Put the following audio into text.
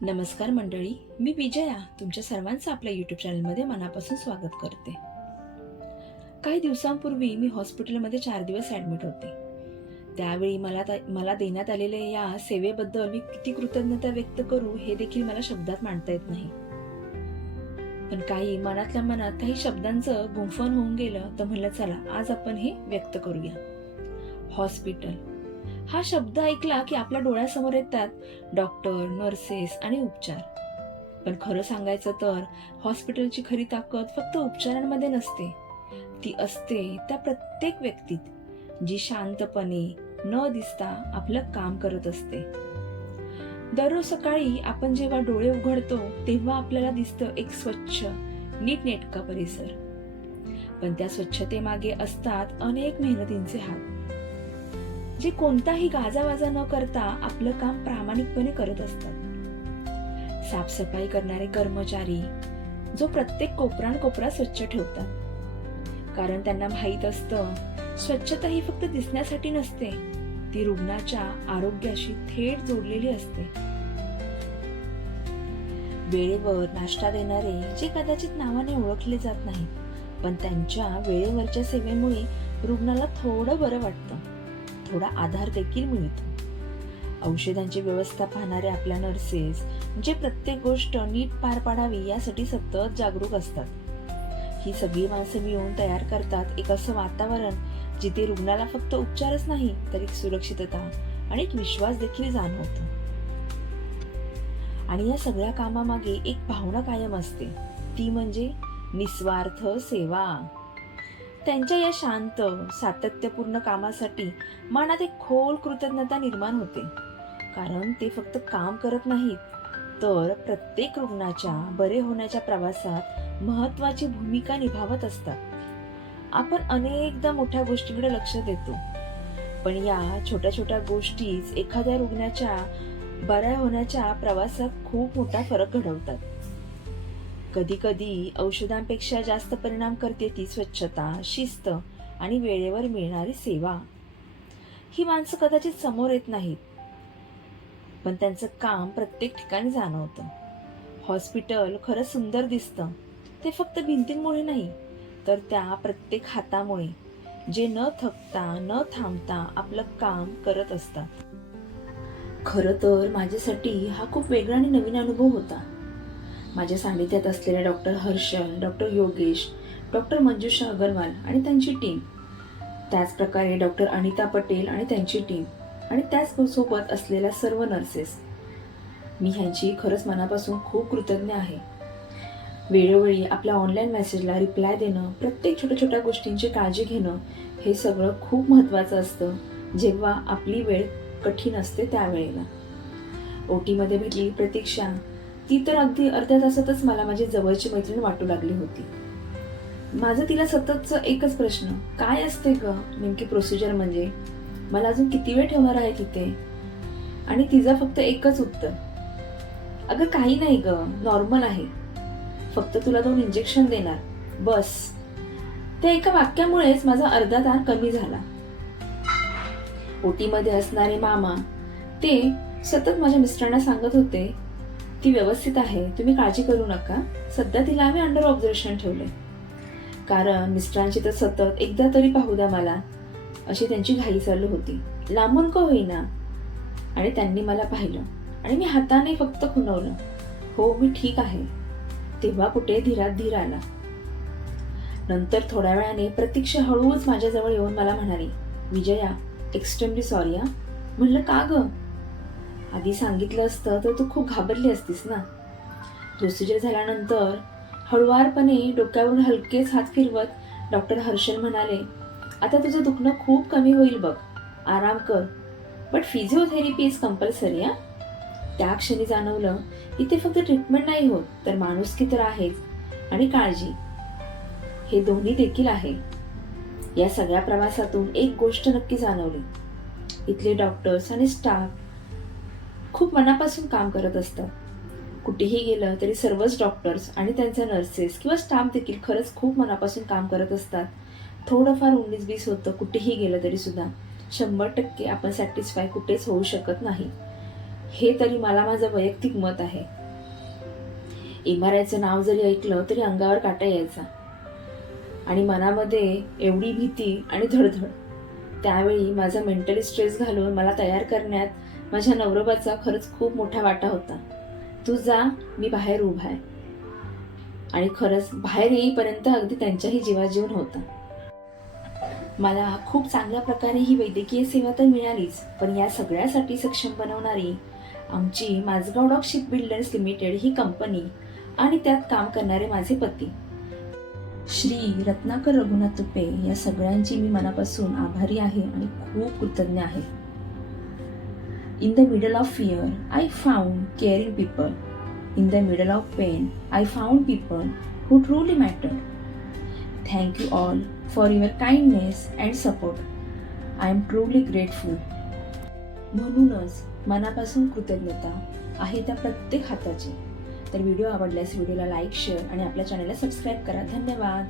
नमस्कार मंडळी, मी विजया तुमच्या सर्वांचं आपल्या यूट्यूब चॅनलमध्ये मनापासून स्वागत करते. काही दिवसांपूर्वी मी हॉस्पिटलमध्ये 4 दिवस ॲडमिट होते. त्यावेळी मला देण्यात आलेल्या या सेवेबद्दल मी किती कृतज्ञता व्यक्त करू हे देखील मला शब्दात मांडता येत नाही. पण काही मनातल्या मनात काही शब्दांचं गुंफण होऊन गेलं तर म्हणलं चला आज आपण हे व्यक्त करूया. हॉस्पिटल हा शब्द ऐकला की आपल्या डोळ्यासमोर येतात डॉक्टर, नर्सेस आणि उपचार. पण खरं सांगायचं तर हॉस्पिटलची खरी ताकद फक्त उपचारांमध्ये नसते. ती असते त्या प्रत्येक व्यक्तीत जी शांतपणे न दिसता आपलं काम करत असते. दररोज सकाळी आपण जेव्हा डोळे उघडतो तेव्हा आपल्याला दिसतं एक स्वच्छ, नीटनेटका परिसर. पण त्या स्वच्छतेमागे असतात अनेक मेहनतींचे हात, जे कोणताही गाजावाजा न करता आपलं काम प्रामाणिकपणे करत असतात. साफसफाई करणारे कर्मचारी जो प्रत्येक कोपरा स्वच्छ ठेवतात, कारण त्यांना माहीत असतं स्वच्छता ही फक्त दिसण्यासाठी नसते, ती रुग्णाच्या आरोग्याशी थेट जोडलेली असते. वेळेवर नाश्ता देणारे जे कदाचित नावाने ओळखले जात नाही, पण त्यांच्या वेळेवरच्या सेवेमुळे रुग्णाला थोडं बरं वाटतं, थोडा आधार देखील मिळतो. औषधांची व्यवस्था पाहणारे आपल्या नर्सेस जे प्रत्येक गोष्ट नीट पार पाडावी यासाठी सतत जागरूक असतात. ही सगळी माणसं मिळून तयार करतात एक असं वातावरण जिथे रुग्णाला फक्त उपचारच नाही तर एक सुरक्षितता आणि एक विश्वास देखील जाणवतो. आणि या सगळ्या कामामागे एक भावना कायम असते, ती म्हणजे निस्वार्थ सेवा. त्यांच्या या शांत, सातत्यपूर्ण कामासाठी मनात एक खोल कृतज्ञता निर्माण होते, कारण ते फक्त काम करत नाहीत, तर प्रत्येक रुग्णाच्या बरे होण्याच्या प्रवासात महत्त्वाची भूमिका निभावत असतात. आपण अनेकदा मोठ्या गोष्टींकडे लक्ष देतो, पण या छोट्या छोट्या गोष्टीच एखाद्या रुग्णाच्या बऱ्या होण्याच्या प्रवासात खूप मोठा फरक घडवतात. कधी कधी औषधांपेक्षा जास्त परिणाम करते ती स्वच्छता, शिस्त आणि वेळेवर मिळणारी सेवा. ही माणसं कदाचित समोर येत नाहीत, पण त्यांचं काम प्रत्येक ठिकाणी जाणवतं. हॉस्पिटल खरं सुंदर दिसतं ते फक्त भिंतींमुळे नाही, तर त्या प्रत्येक हातामुळे, जे न थकता न थांबता आपलं काम करत असतात. खरं तर माझ्यासाठी हा खूप वेगळा आणि नवीन अनुभव होता. माझ्या सानिध्यात असलेले doctor Harshal, doctor Yogesh, doctor Manjusha Agarwal आणि त्यांची टीम, त्याच प्रकारे डॉक्टर अनिता पटेल आणि त्यांची टीम, आणि त्याच सोबत असलेल्या सर्व नर्सेस, मी ह्यांची खरंच मनापासून खूप कृतज्ञ आहे. वेळोवेळी आपल्या ऑनलाईन मेसेजला रिप्लाय देणं, प्रत्येक छोट्या छोट्या गोष्टींची काळजी घेणं, हे सगळं खूप महत्त्वाचं असतं जेव्हा आपली वेळ कठीण असते त्यावेळेला. ओटीमध्ये भेटलेली प्रतीक्षा, ती तर अगदी अर्ध्या तासातच मला माझी जवळची मैत्रीण वाटू लागली होती. माझं तिला सततचा एकच प्रश्न, काय असते ग नेमकी प्रोसिजर, म्हणजे मला अजून किती वेळ ठेवणार आहे तिथे? आणि तिचा फक्त एकच उत्तर, अगं काही नाही ग, नॉर्मल आहे, फक्त तुला 2 इंजेक्शन देणार, बस. त्या एका वाक्यामुळेच माझा अर्धा ताण कमी झाला. ओटीमध्ये असणारे मामा ते सतत माझ्या मिस्टरांना सांगत होते, ती व्यवस्थित आहे, तुम्ही काळजी करू नका, सध्या तिला आम्ही अंडर ऑब्झर्वेशन ठेवले. कारण मिस्टरांची तर सतत एकदा तरी पाहू द्या मला अशी त्यांची घाई चालू होती, लांबून का होईना. आणि त्यांनी मला पाहिलं आणि मी हाताने फक्त खुणवलं, हो मी ठीक आहे. तेव्हा कुठे धीरात धीर आला. नंतर थोड्या वेळाने प्रतीक्षा हळूच माझ्याजवळ येऊन मला म्हणाली, विजया एक्स्ट्रीमली सॉरी. म्हणलं का ग? आधी सांगितलं असतं तर तू खूप घाबरली असतीस ना. प्रोसिजर झाल्यानंतर हळुवारपणे डोक्यावरून हलकेच हात फिरवत डॉक्टर हर्षल म्हणाले, आता तुझं दुखणं खूप कमी होईल बघ, आराम कर, बट फिजिओथेरपी इज कंपल्सरी. त्या क्षणी जाणवलं की ते फक्त ट्रीटमेंट नाही होत, तर माणुसकी तर आहेच, आणि काळजी, हे दोन्ही देखील आहे. या सगळ्या प्रवासातून एक गोष्ट नक्की जाणवली, इथले डॉक्टर्स आणि स्टाफ खूप मनापासून काम करत असतात. कुठेही गेलं तरी सर्वच डॉक्टर्स आणि त्यांचे नर्सेस किंवा स्टाफ देखील खरंच खूप मनापासून काम करत असतात. थोडंफार 19-20 होतं कुठेही गेलं तरी सुद्धा 100% आपण सॅटिस्फाय कुठेच होऊ शकत नाही. हे तरी मला माझं वैयक्तिक मत आहे. MRIचं नाव जरी ऐकलं तरी अंगावर काटा यायचा आणि मनामध्ये एवढी भीती आणि धडधड. त्यावेळी माझा मेंटली स्ट्रेस घालून मला तयार करण्यात माझ्या नवरोबाचा खरंच खूप मोठा वाटा होता. तू जा, मी बाहेर उभा आहे. आणि खरंच बाहेर येईपर्यंत अगदी त्यांच्याही जीवाजीवन होता. मला खूप चांगल्या प्रकारे ही वैद्यकीय सेवा तर मिळालीच, पण या सगळ्यासाठी सक्षम बनवणारी आमची Mazagon dock ship builders limited ही कंपनी आणि त्यात काम करणारे माझे पती श्री रत्नाकर रघुनाथ तुपे या सगळ्यांची मी मनापासून आभारी आहे आणि खूप कृतज्ञ आहे. In the middle of fear I found caring people. In the middle of pain I found people who truly matter. Thank you all for your kindness and support. I am truly grateful. म्हणूनच मनापासून कृतज्ञता आहे त्या प्रत्येक हाताची. तर video आवडल्यास व्हिडिओला लाईक, शेअर आणि आपल्या चॅनलला सबस्क्राईब करा. धन्यवाद.